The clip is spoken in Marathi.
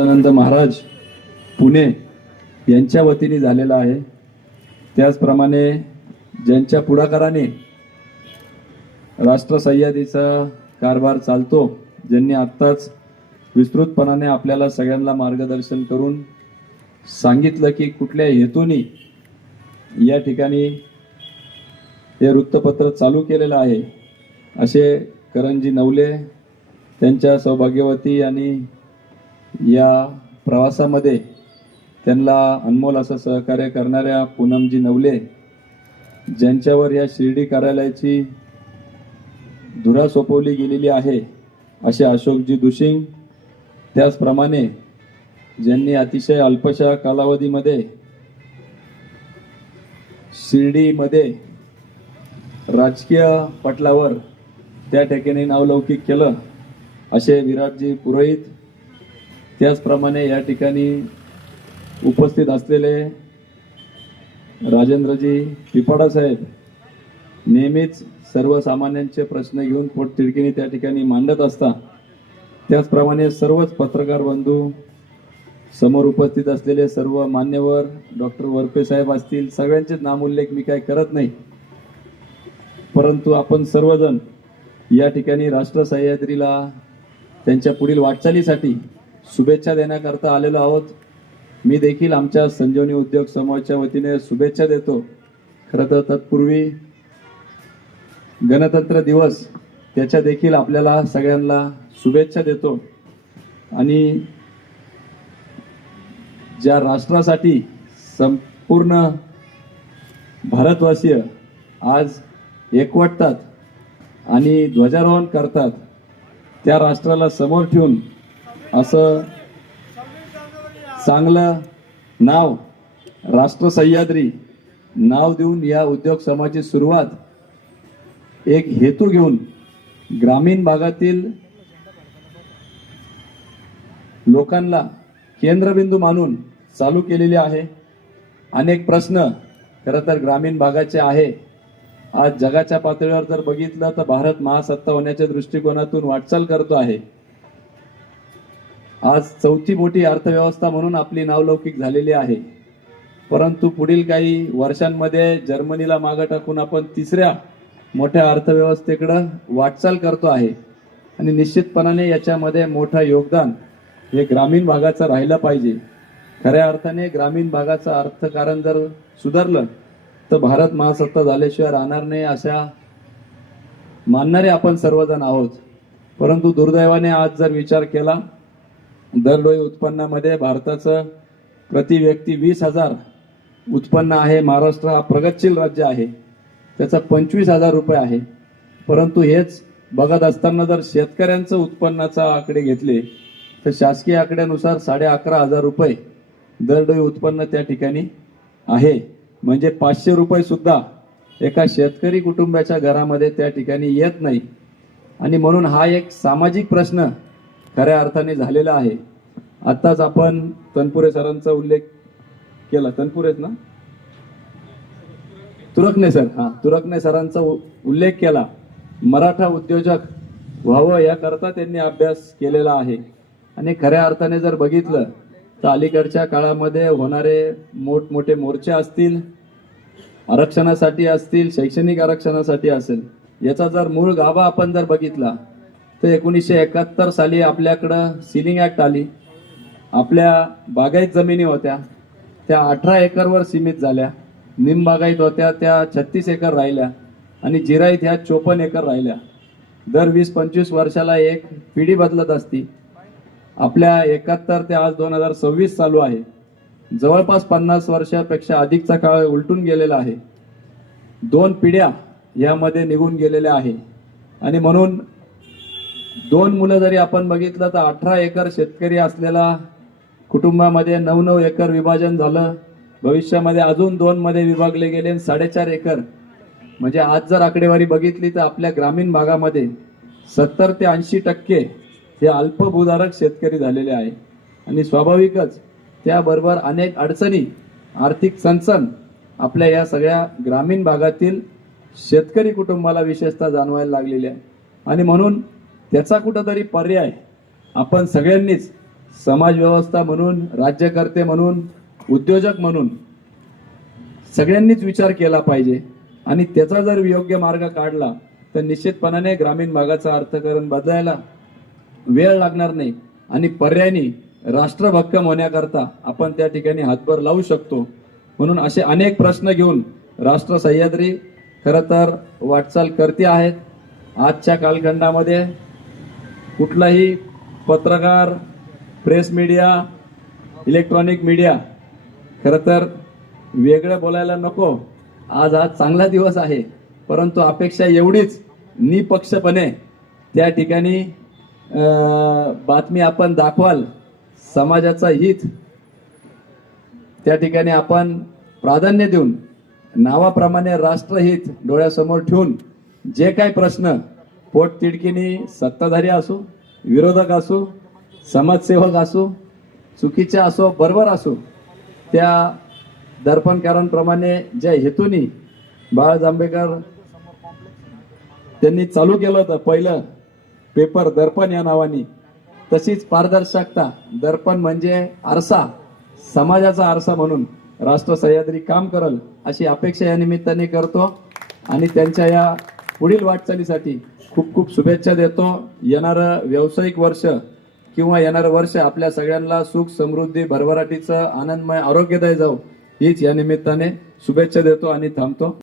आनंद महाराज पुणे यांच्या वतीने झालेला आहे. त्याचप्रमाणे ज्यांच्या पुढाकाराने राष्ट्र सह्यादीचा कारभार चालतो ज्यांनी आत्ताच विस्तृतपणाने आपल्याला सगळ्यांना मार्गदर्शन करून सांगितलं की कुठल्या हेतूने या ठिकाणी हे वृत्तपत्र चालू केलेलं आहे असे करंजी नवले त्यांच्या सौभाग्यवती आणि या प्रवासामध्ये त्यांना अनमोल असं सहकार्य करणाऱ्या पूनमजी नवले ज्यांच्यावर या शिर्डी कार्यालयाची धुरा सोपवली गेलेली आहे असे अशोकजी दुशिंग. त्याचप्रमाणे ज्यांनी अतिशय अल्पशा कालावधीमध्ये शिर्डीमध्ये राजकीय पटलावर त्या ठिकाणी नावलौकिक केलं असे विराटजी पुरोहित त्याचप्रमाणे या ठिकाणी उपस्थित असलेले राजेंद्रजी पिपाडा साहेब नेहमीच सर्वसामान्यांचे प्रश्न घेऊन पोटतिडकीने त्या ठिकाणी मांडत असता त्याचप्रमाणे सर्वच पत्रकार बंधू समोर उपस्थित असलेले सर्व मान्यवर डॉक्टर वरपे साहेब असतील सगळ्यांचेच नामोल्लेख मी काय करत नाही. परंतु आपण सर्वजण या ठिकाणी राष्ट्र सह्याद्रीला त्यांच्या पुढील वाटचालीसाठी शुभेच्छा देण्याकरता आलेलो आहोत. मी देखील आमच्या संजीवनी उद्योग समूहाच्या वतीने शुभेच्छा देतो. खरं तर तत्पूर्वी गणतंत्र दिवस त्याच्या देखील आपल्याला सगळ्यांना शुभेच्छा देतो. आणि ज्या राष्ट्रासाठी संपूर्ण भारतवासीय आज एकवटतात आणि ध्वजारोहण करतात त्या राष्ट्राला समोर ठेवून असं चांगलं नाव राष्ट्र सह्याद्री नाव देऊन या उद्योग समाजाची सुरुवात एक हेतू घेऊन ग्रामीण भागातील लोकांना केंद्रबिंदू मानून चालू केलेली आहे. अनेक प्रश्न खरं तर ग्रामीण भागाचे आहे. आज जगाच्या पातळीवर जर बघितलं तर भारत महासत्ता होण्याच्या दृष्टिकोनातून वाटचाल करतो आहे. आज चौथी मोठी अर्थव्यवस्था म्हणून आपली नावलौकिक झालेली आहे. परंतु पुढील काही वर्षांमध्ये जर्मनीला मागं टाकून आपण तिसऱ्या मोठ्या अर्थव्यवस्थेकडं वाटचाल करतो आहे. आणि निश्चितपणाने याच्यामध्ये मोठं योगदान हे ग्रामीण भागाचं राहिलं पाहिजे. खऱ्या अर्थाने ग्रामीण भागाचं अर्थकारण जर सुधारलं तर भारत महासत्ता झाल्याशिवाय राहणार नाही अशा मानणारे आपण सर्वजण आहोत. परंतु दुर्दैवाने आज जर विचार केला दरडोई उत्पन्नामध्ये भारताचं प्रति व्यक्ती वीस हजार उत्पन्न आहे. महाराष्ट्र हा प्रगतशील राज्य आहे. त्याचा पंचवीस हजार रुपये आहे. परंतु हेच बघत असताना जर शेतकऱ्यांचं उत्पन्नाचा आकडे घेतले तर शासकीय आकड्यानुसार साडे अकरा हजार रुपये दरडोई उत्पन्न त्या ठिकाणी आहे. म्हणजे पाचशे रुपयेसुद्धा एका शेतकरी कुटुंबाच्या घरामध्ये त्या ठिकाणी येत नाही. आणि म्हणून हा एक सामाजिक प्रश्न खऱ्या अर्थाने झालेला आहे. आत्ताच आपण तनपुरे सरांचा उल्लेख केला. तनपुरेच ना? तुरकने सर हा तुरकने सरांचा उल्लेख केला. मराठा उद्योजक व्हावं याकरता त्यांनी अभ्यास केलेला आहे. आणि खऱ्या अर्थाने जर बघितलं तर अलीकडच्या काळामध्ये होणारे मोठमोठे मोर्चे असतील आरक्षणासाठी असतील शैक्षणिक आरक्षणासाठी असेल याचा जर मूळ गाभा आपण जर बघितला तर एकोणीसशे एकाहत्तर साली आपल्याकडं सिलिंग ॲक्ट आली. आपल्या बागायत जमिनी होत्या. त्या अठरा एकरवर सीमित झाल्या. निमबागायत होत्या त्या छत्तीस एकर राहिल्या आणि जिराईत ह्या चोपन्न एकर राहिल्या. दर वीस पंचवीस वर्षाला एक पिढी बदलत असती. आपल्या एकाहत्तर ते आज दोन हजार सव्वीस चालू आहे. जवळपास पन्नास वर्षापेक्षा अधिकचा काळ उलटून गेलेला आहे. दोन पिढ्या यामध्ये निघून गेलेल्या आहे. आणि म्हणून दोन मुलं जरी आपण बघितलं तर अठरा एकर शेतकरी असलेला कुटुंबामध्ये नऊ नऊ एकर विभाजन झालं. भविष्यामध्ये अजून दोन मध्ये विभागले गेले साडेचार एकर. म्हणजे आज जर आकडेवारी बघितली तर आपल्या ग्रामीण भागामध्ये सत्तर ते ऐंशी टक्के हे अल्पभूधारक शेतकरी झालेले आहे. आणि स्वाभाविकच त्याबरोबर अनेक अडचणी आर्थिक चणचण आपल्या या सगळ्या ग्रामीण भागातील शेतकरी कुटुंबाला विशेषतः जाणवायला लागलेली आहे. आणि म्हणून त्याचा कुठंतरी पर्याय आपण सगळ्यांनीच समाजव्यवस्था म्हणून राज्यकर्ते म्हणून उद्योजक म्हणून सगळ्यांनीच विचार केला पाहिजे. आणि त्याचा जर योग्य मार्ग काढला तर निश्चितपणाने ग्रामीण भागाचं अर्थकरण बदलायला वेळ लागणार नाही. आणि पर्यायी राष्ट्रभक्कम होण्याकरता आपण त्या ठिकाणी हातभार लावू शकतो. म्हणून असे अनेक प्रश्न घेऊन राष्ट्र सह्याद्री खरं तर वाटचाल करते आहेत. आजच्या कालखंडामध्ये कुठलाही पत्रकार प्रेस मीडिया इलेक्ट्रॉनिक मीडिया खरं तर वेगळं बोलायला नको. आज हा चांगला दिवस आहे. परंतु अपेक्षा एवढीच निपक्षपणे त्या ठिकाणी बातमी आपण दाखवाल समाजाचा हित त्या ठिकाणी आपण प्राधान्य देऊन नावाप्रमाणे राष्ट्रहित डोळ्यासमोर ठेवून जे काही प्रश्न पोटतिडकीने सत्ताधारी असो विरोधक असो समाजसेवक असो चुकीच्या असो बरोबर असो त्या दर्पणकारांप्रमाणे ज्या हेतूनी बाळ जांभेकर त्यांनी चालू केलं होतं पहिलं पेपर दर्पण या नावाने तशीच पारदर्शकता. दर्पण म्हणजे आरसा समाजाचा आरसा म्हणून राष्ट्र सह्याद्री काम करल अशी अपेक्षा या निमित्ताने करतो आणि त्यांच्या या पुढील वाटचालीसाठी खूप खूप शुभेच्छा देतो. येणारं व्यावसायिक वर्ष किंवा येणारं वर्ष आपल्या सगळ्यांना सुख समृद्धी भरभराटीचं आनंदमय आरोग्यदायी जाऊ हीच या निमित्ताने शुभेच्छा देतो आणि थांबतो.